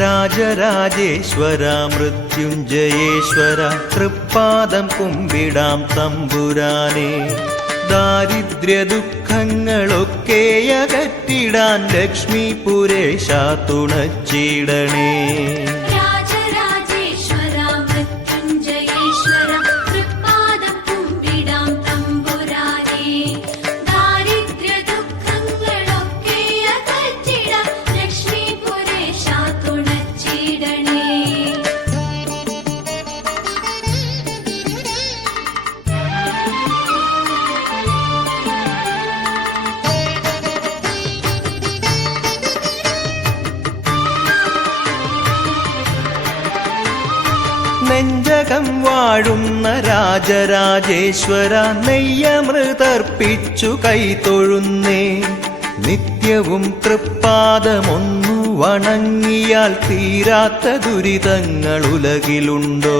രാജരാജേശ്വര മൃത്യുഞ്ജയേശ്വര തൃപ്പാദം കുമ്പിടാം തമ്പുരാനെ. ദാരിദ്ര്യ ദുഃഖങ്ങളൊക്കെ അകറ്റിടാൻ ലക്ഷ്മി പുരേഷ തുണച്ചിടണേ. നെഞ്ചകം വാഴുന്ന രാജരാജേശ്വര നെയ്യമൃതർപ്പിച്ചു കൈതൊഴുന്നേ നിത്യവും തൃപ്പാദമൊന്നു വണങ്ങിയാൽ തീരാത്ത ദുരിതങ്ങൾ ഉലകിലുണ്ടോ?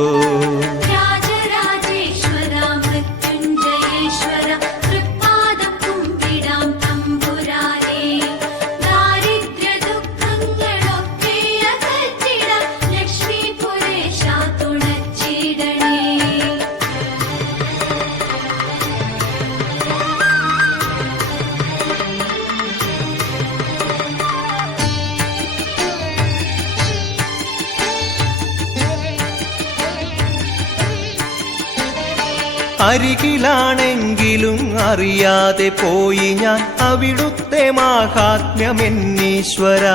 അരികിലാണെങ്കിലും അറിയാതെ പോയി ഞാൻ അവിടുത്തെ മാഹാത്മ്യമെന്നീശ്വര.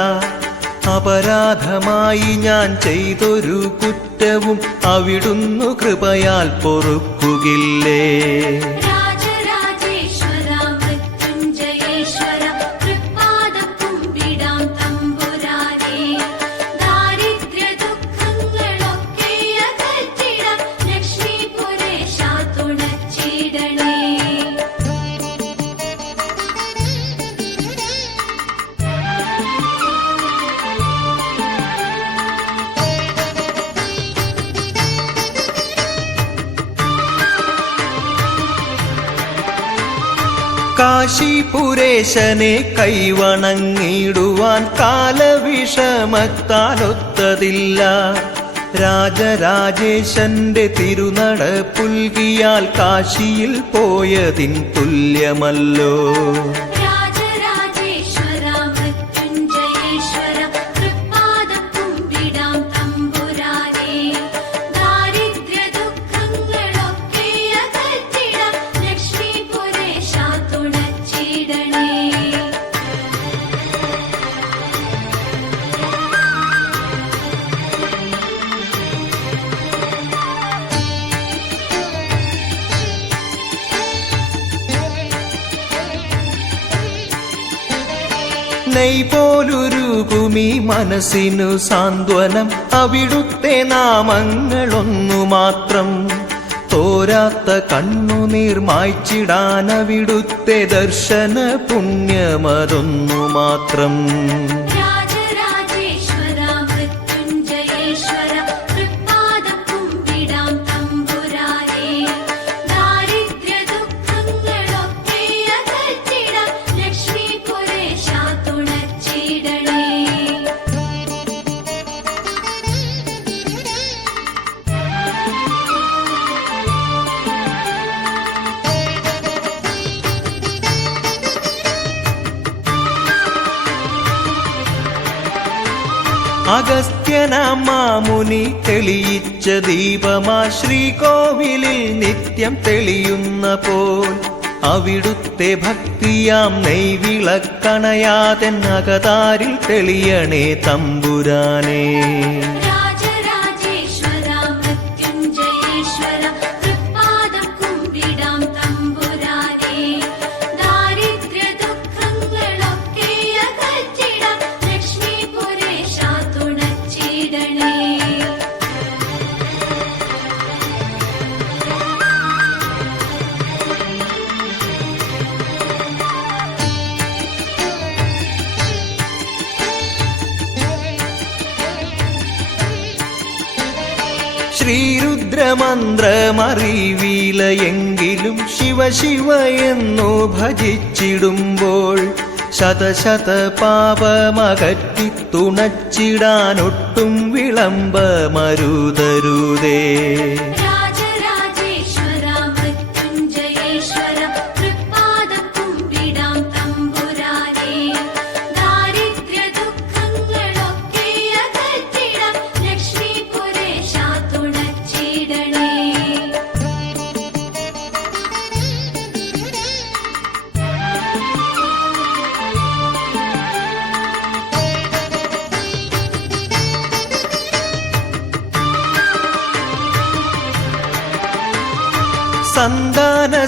അപരാധമായി ഞാൻ ചെയ്തൊരു കുറ്റവും അവിടുന്നു കൃപയാൽ പൊറുക്കുകില്ലേ കാശിപുരേശനെ കൈവണങ്ങിടുവാൻ കാലവിഷമത്താലൊത്തതില്ല. രാജരാജേശന്റെ തിരുനട പുൽകിയാൽ കാശിയിൽ പോയതിൻ തുല്യമല്ലോ. നെയ് ഭൂമി മനസ്സിനു സാന്ത്വനം. അവിടുത്തെ നാമങ്ങളൊന്നു മാത്രം തോരാത്ത കണ്ണുനീർ മായ്ച്ചിടാൻ അവിടുത്തെ ദർശന പുണ്യമതൊന്നു മാത്രം. അഗസ്ത്യനാം മാമുനി തെളിയിച്ച ദീപമാ ശ്രീകോവിലിൽ നിത്യം തെളിയുന്ന പോൽ. അവിടുത്തെ ഭക്തിയാം നെയ്വിളക്കണയാതെ നഗതാരിൽ തെളിയണേ തമ്പുരാനേ. ശ്രീരുദ്രമന്ത്രമറിവീല എങ്കിലും ശിവ ശിവ എന്നു ഭജിച്ചിടുമ്പോൾ ശതശത പാപമകറ്റി തുണച്ചിടാനൊട്ടും വിളംബമരുതരുതേ. சந்தான